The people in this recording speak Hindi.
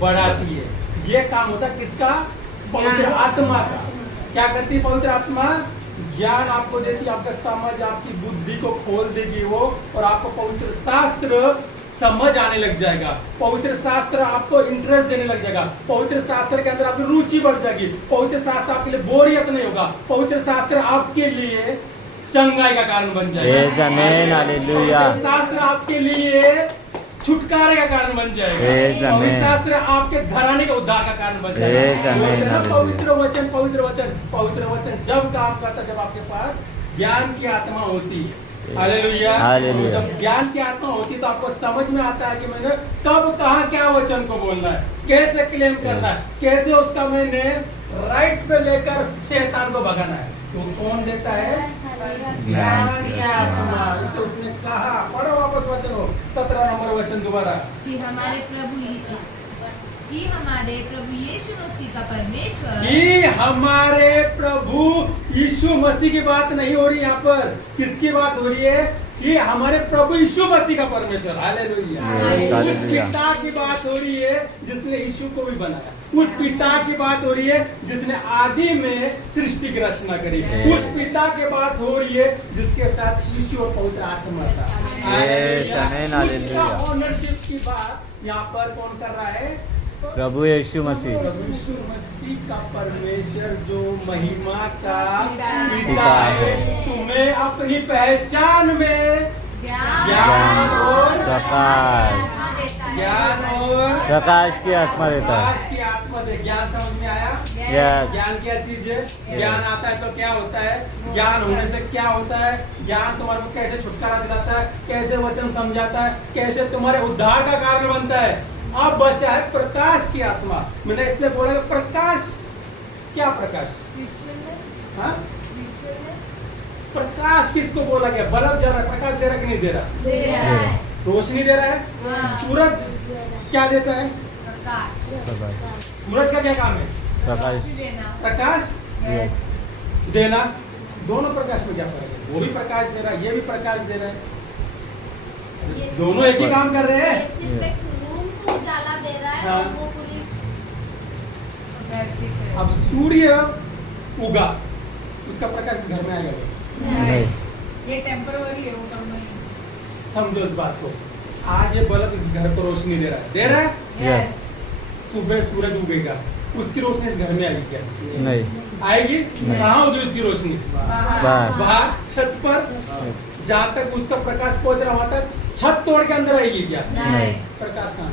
बढ़ाती है। ये काम होता है किसका? पवित्र आत्मा का। क्या करती है पवित्र आत्मा? ज्ञान आपको देती है, आपका समझ, आपकी बुद्धि को खोल देगी वो, और आपको पवित्र शास्त्र समझ आने लग जाएगा। पवित्र शास्त्र आपको इंटरेस्ट देने लग जाएगा। पवित्र शास्त्र के अंदर आपकी रुचि बढ़ जाएगी। पवित्र शास्त्र आपके लिए बोरियत नहीं होगा। पवित्र शास्त्र आपके लिए चंगाई का कारण बन जाएगा। पवित्र शास्त्र आपके लिए छुटकारे का कारण बन जाएगा। पवित्र शास्त्र आपके घराने के उद्धार का कारण बन जाएगा। पवित्र वचन, पवित्र वचन, पवित्र वचन जब काम करता है जब आपके पास ज्ञान की आत्मा होती है। हालेलुया। जब ज्ञान की आत्मा होती है तो आपको समझ में आता है कि मैंने कब कहाँ क्या वचन को बोलना है, कैसे क्लेम करना है, कैसे उसका मैंने राइट पे लेकर शैतान को भगाना है। तो कौन देता है? ज्ञान की आत्मा। इसको उसने कहा, पढ़ो वापस वचन हो 17 नंबर वचन दोबारा, कि हमारे प्रभु यीशु मसीह का परमेश्वर, कि हमारे प्रभु यीशु मसीह की बात नहीं हो रही यहाँ पर। किसकी बात हो रही है? कि हमारे प्रभु यीशु मसीह का परमेश्वर। हालेलुया। उस पिता की बात हो रही है जिसने यीशु को भी बनाया। उस पिता की बात हो रही है जिसने आदि में सृष्टि की रचना करी। उस पिता की बात हो रही है जिसके साथ यीशु और पवित्र आत्मा था। ऑनरशिप की बात यहाँ पर कौन कर रहा है? प्रभु यीशु मसीह। प्रभु यीशु मसीह का परमेश्वर जो महिमा का पिता है, तुम्हें अपनी पहचान में ज्ञान और प्रकाश की आत्मा देता है। प्रकाश की आत्मा दे। ज्ञान समझ में आया? ज्ञान क्या चीज है? ज्ञान आता है तो क्या होता है? ज्ञान होने से क्या होता है? ज्ञान तुम्हारे को कैसे छुटकारा दिलाता है, कैसे वचन समझाता है, कैसे तुम्हारे उद्धार का कारण बनता है। अब बचा है प्रकाश की आत्मा। मैंने इसलिए बोला प्रकाश। क्या प्रकाश? हाँ? प्रकाश किसको बोला गया? बल्ब जल रहा है, प्रकाश दे रहा कि नहीं दे रहा? रोशनी दे रहा है। सूरज क्या देता है? सूरज का क्या काम है? प्रकाश देना। दोनों प्रकाश में क्या फर्क है? वो भी प्रकाश दे रहा है, ये भी प्रकाश दे रहा है। दोनों एक ही काम कर रहे हैं। उजाला दे रहा है और वो पूरी। अब सूर्य उगा, उसका प्रकाश इस घर में आएगा? नहीं। ये टेम्पररी है, वो परमानेंट। समझो इस बात को। आज ये बल्ब इस घर को रोशनी दे रहा है, दे रहा है? सुबह सूरज उगेगा, उसकी रोशनी इस घर में आएगी क्या? नहीं आएगी। कहाँ होगी उसकी रोशनी? बाहर छत पर। जहाँ तक उसका प्रकाश पहुंच रहा वहां तक छत तोड़ के अंदर आएगी क्या? नहीं। प्रकाश कहाँ?